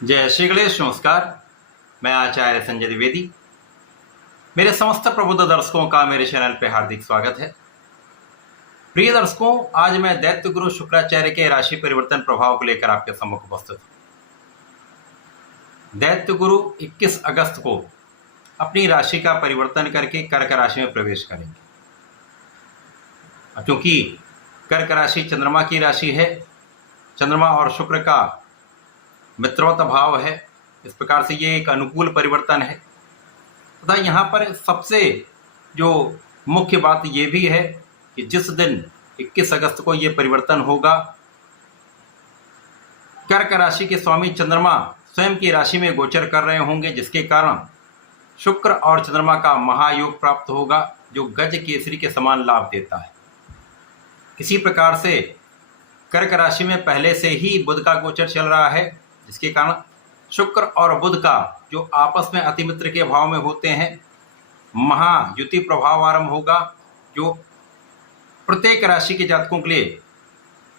जय श्री गणेश। नमस्कार। मैं आचार्य संजय द्विवेदी। मेरे समस्त प्रबुद्ध दर्शकों का मेरे चैनल पे हार्दिक स्वागत है। प्रिय दर्शकों, आज मैं दैत्य गुरु शुक्राचार्य के राशि परिवर्तन प्रभाव को लेकर आपके सम्मुख उपस्थित हूँ। दैत्य गुरु 21 अगस्त को अपनी राशि का परिवर्तन करके कर्क राशि में प्रवेश करेंगे। क्योंकि कर्क राशि चंद्रमा की राशि है, चंद्रमा और शुक्र का मित्रवत भाव है, इस प्रकार से ये एक अनुकूल परिवर्तन है। तथा यहाँ पर सबसे जो मुख्य बात ये भी है कि जिस दिन 21 अगस्त को ये परिवर्तन होगा, कर्क राशि के स्वामी चंद्रमा स्वयं की राशि में गोचर कर रहे होंगे, जिसके कारण शुक्र और चंद्रमा का महायोग प्राप्त होगा, जो गज केसरी के समान लाभ देता है। इसी प्रकार से कर्क राशि में पहले से ही बुध का गोचर चल रहा है, जिसके कारण शुक्र और बुध का जो आपस में अतिमित्र के भाव में होते हैं, महायुति प्रभाव आरंभ होगा, जो प्रत्येक राशि के जातकों के लिए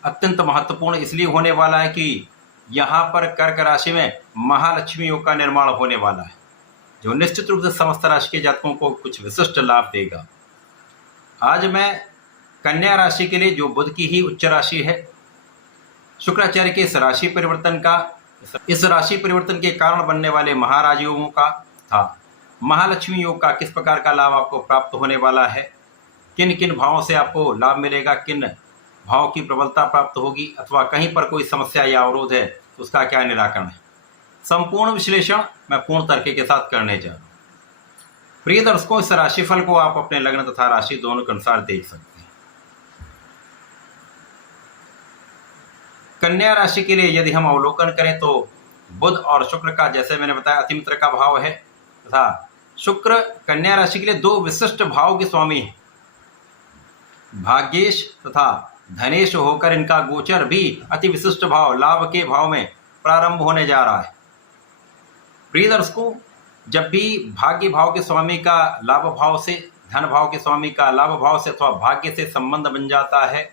अत्यंत महत्वपूर्ण इसलिए होने वाला है कि यहाँ पर कर्क राशि में महालक्ष्मी योग का निर्माण होने वाला है, जो निश्चित रूप से समस्त राशि के जातकों को कुछ विशिष्ट लाभ देगा। आज मैं कन्या राशि के लिए, जो बुध की ही उच्च राशि है, शुक्राचार्य के इस राशि परिवर्तन का, इस राशि परिवर्तन के कारण बनने वाले महाराज योगों का था महालक्ष्मी योग का किस प्रकार का लाभ आपको प्राप्त होने वाला है, किन किन भावों से आपको लाभ मिलेगा, किन भाव की प्रबलता प्राप्त होगी, अथवा कहीं पर कोई समस्या या अवरोध है तो उसका क्या निराकरण है, संपूर्ण विश्लेषण मैं पूर्ण तर्क के साथ करने जा रहा हूँ। प्रिय दर्शकों, इस राशिफल को आप अपने लग्न तथा राशि दोनों के अनुसार देख सकते हैं। कन्या राशि के लिए यदि हम अवलोकन करें तो बुध और शुक्र का, जैसे मैंने बताया, अतिमित्र का भाव है, तथा शुक्र कन्या राशि के लिए दो विशिष्ट भाव के स्वामी हैं, भाग्येश तथा धनेश होकर इनका गोचर भी अति विशिष्ट भाव लाभ के भाव में प्रारंभ होने जा रहा है। प्रिय दर्शकों, जब भी भाग्य भाव के स्वामी का लाभ भाव से, धन भाव के स्वामी का लाभ भाव से अथवा भाग्य से संबंध बन जाता है,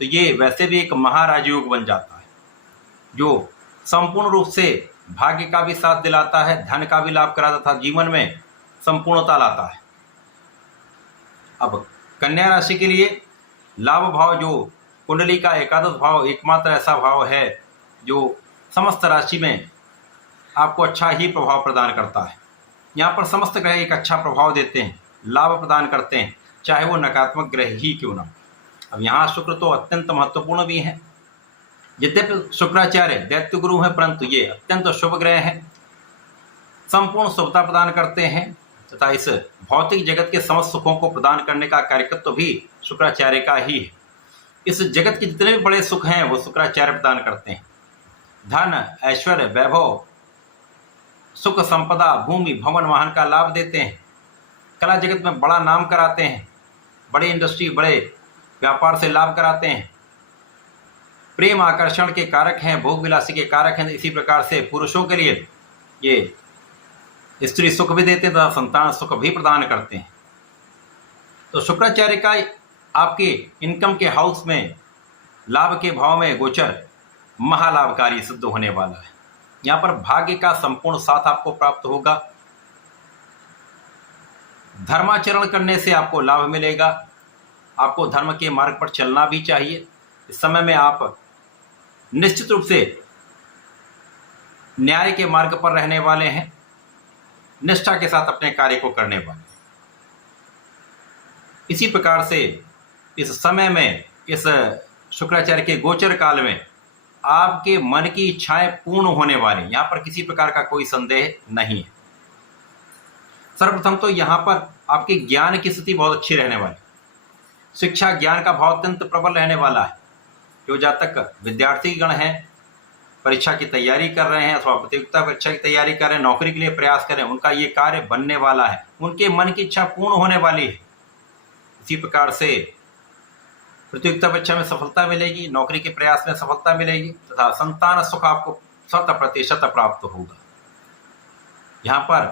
तो ये वैसे भी एक महाराज योग बन जाता है, जो संपूर्ण रूप से भाग्य का भी साथ दिलाता है, धन का भी लाभ कराता था, जीवन में संपूर्णता लाता है। अब कन्या राशि के लिए लाभ भाव, जो कुंडली का एकादश भाव, एकमात्र ऐसा भाव है जो समस्त राशि में आपको अच्छा ही प्रभाव प्रदान करता है। यहाँ पर समस्त ग्रह एक अच्छा प्रभाव देते हैं, लाभ प्रदान करते हैं, चाहे वो नकारात्मक ग्रह ही क्यों ना। अब यहाँ शुक्र तो अत्यंत महत्वपूर्ण भी हैं। यद्यपि शुक्राचार्य दैत्य गुरु हैं, परंतु ये अत्यंत शुभ ग्रह हैं, संपूर्ण शुभता प्रदान करते हैं, तथा इस भौतिक जगत के समस्त सुखों को प्रदान करने का कार्यकर्तव्य भी शुक्राचार्य का ही है। इस जगत के जितने भी बड़े सुख हैं वो शुक्राचार्य प्रदान करते हैं। धन, ऐश्वर्य, वैभव, सुख, संपदा, भूमि, भवन, वाहन का लाभ देते हैं, कला जगत में बड़ा नाम कराते हैं, बड़ी इंडस्ट्री, बड़े व्यापार से लाभ कराते हैं, प्रेम आकर्षण के कारक हैं, भोग विलासी के कारक हैं। इसी प्रकार से पुरुषों के लिए ये स्त्री सुख भी देते हैं तथा संतान सुख भी प्रदान करते हैं। तो शुक्राचार्य का आपके इनकम के हाउस में लाभ के भाव में गोचर महालाभकारी सिद्ध होने वाला है। यहाँ पर भाग्य का संपूर्ण साथ आपको प्राप्त होगा। धर्माचरण करने से आपको लाभ मिलेगा। आपको धर्म के मार्ग पर चलना भी चाहिए। इस समय में आप निश्चित रूप से न्याय के मार्ग पर रहने वाले हैं, निष्ठा के साथ अपने कार्य को करने वाले। इसी प्रकार से इस समय में, इस शुक्राचार्य के गोचर काल में आपके मन की इच्छाएं पूर्ण होने वाली, यहाँ पर किसी प्रकार का कोई संदेह नहीं है। सर्वप्रथम तो यहाँ पर आपके ज्ञान की स्थिति बहुत अच्छी रहने वाली, शिक्षा ज्ञान का भाव अत्यंत प्रबल रहने वाला है। जो जातक विद्यार्थी गण हैं, परीक्षा की तैयारी कर रहे हैं अथवा प्रतियोगिता परीक्षा की तैयारी कर रहे हैं, नौकरी के लिए प्रयास कर रहे हैं, उनका ये कार्य बनने वाला है, उनके मन की इच्छा पूर्ण होने वाली है। इसी प्रकार से प्रतियोगिता परीक्षा में सफलता मिलेगी, नौकरी के प्रयास में सफलता मिलेगी, तथा संतान सुख आपको 100% प्राप्त होगा। यहाँ पर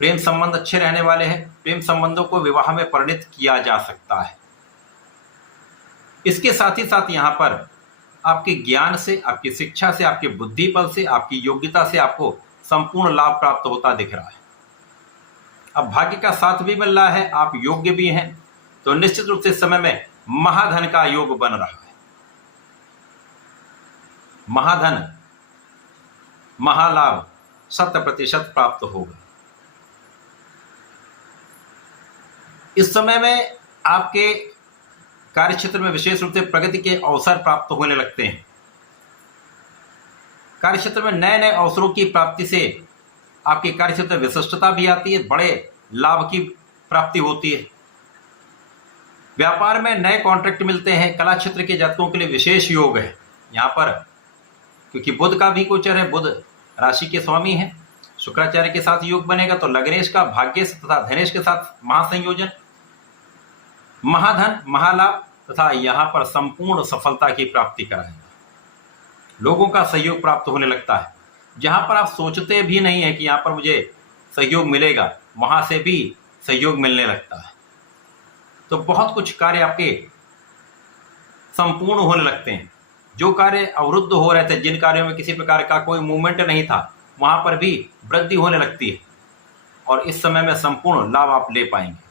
प्रेम संबंध अच्छे रहने वाले हैं, प्रेम संबंधों को विवाह में परिणित किया जा सकता है। इसके साथ ही साथ यहाँ पर आपके ज्ञान से, आपकी शिक्षा से, आपके बुद्धि बल से, आपकी योग्यता से आपको संपूर्ण लाभ प्राप्त होता दिख रहा है। अब भाग्य का साथ भी मिल रहा है, आप योग्य भी हैं, तो निश्चित रूप से इस समय में महाधन का योग बन रहा है। महाधन, महालाभ 100% प्राप्त होगा। इस समय में आपके कार्यक्षेत्र में विशेष रूप से प्रगति के अवसर प्राप्त होने लगते हैं। कार्यक्षेत्र में नए नए अवसरों की प्राप्ति से आपके कार्यक्षेत्र में विशिष्टता भी आती है, बड़े लाभ की प्राप्ति होती है। व्यापार में नए कॉन्ट्रैक्ट मिलते हैं। कला क्षेत्र के जातकों के लिए विशेष योग है यहाँ पर, क्योंकि बुध का भी गोचर है, बुध राशि के स्वामी है। शुक्राचार्य के साथ योग बनेगा तो लग्नेश का भाग्येश तथा धनेश के साथ महासंयोजन, महाधन, महालाभ तथा यहाँ पर संपूर्ण सफलता की प्राप्ति कराएगा। लोगों का सहयोग प्राप्त होने लगता है। जहाँ पर आप सोचते भी नहीं है कि यहाँ पर मुझे सहयोग मिलेगा, वहाँ से भी सहयोग मिलने लगता है। तो बहुत कुछ कार्य आपके संपूर्ण होने लगते हैं। जो कार्य अवरुद्ध हो रहे थे, जिन कार्यों में किसी प्रकार का कोई मूवमेंट नहीं था, वहाँ पर भी वृद्धि होने लगती है और इस समय में संपूर्ण लाभ आप ले पाएंगे।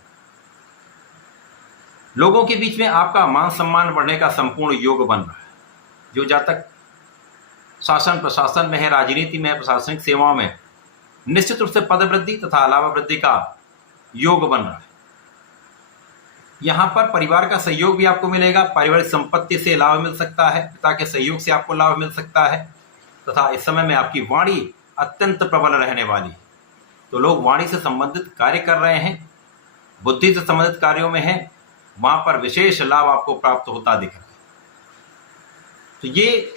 लोगों के बीच में आपका मान सम्मान बढ़ने का संपूर्ण योग बन रहा है। जो जातक शासन प्रशासन में है, राजनीति में है, प्रशासनिक सेवाओं में, निश्चित रूप से पद वृद्धि तथा लाभ वृद्धि का योग बन रहा है। यहाँ पर परिवार का सहयोग भी आपको मिलेगा। पारिवारिक संपत्ति से लाभ मिल सकता है, पिता के सहयोग से आपको लाभ मिल सकता है तथा इस समय में आपकी वाणी अत्यंत प्रबल रहने वाली है। तो लोग वाणी से संबंधित कार्य कर रहे हैं, बुद्धि से संबंधित कार्यों में हैं, वहाँ पर विशेष लाभ आपको प्राप्त होता दिख रहा है। तो ये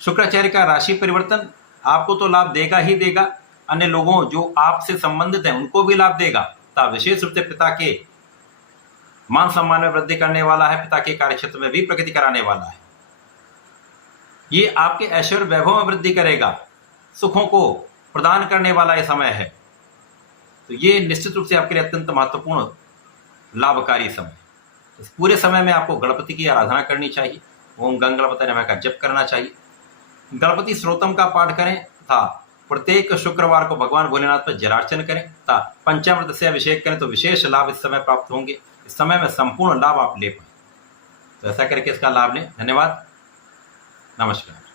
शुक्राचार्य का राशि परिवर्तन आपको तो लाभ देगा ही देगा, अन्य लोगों जो आपसे संबंधित हैं उनको भी लाभ देगा तथा विशेष रूप से पिता के मान सम्मान में वृद्धि करने वाला है, पिता के कार्यक्षेत्र में भी प्रगति कराने वाला है। ये आपके ऐश्वर्य वैभव में वृद्धि करेगा, सुखों को प्रदान करने वाला ये समय है। तो ये निश्चित रूप से आपके लिए अत्यंत महत्वपूर्ण लाभकारी समय। इस पूरे समय में आपको गणपति की आराधना करनी चाहिए, ओम गंग गणपति नमः का जप करना चाहिए, गणपति स्तोत्रम का पाठ करें तथा प्रत्येक शुक्रवार को भगवान भोलेनाथ पर जलार्चन करें तथा पंचामृत से अभिषेक करें तो विशेष लाभ इस समय प्राप्त होंगे। इस समय में संपूर्ण लाभ आप ले पाए, तो ऐसा करके इसका लाभ लें। धन्यवाद, नमस्कार।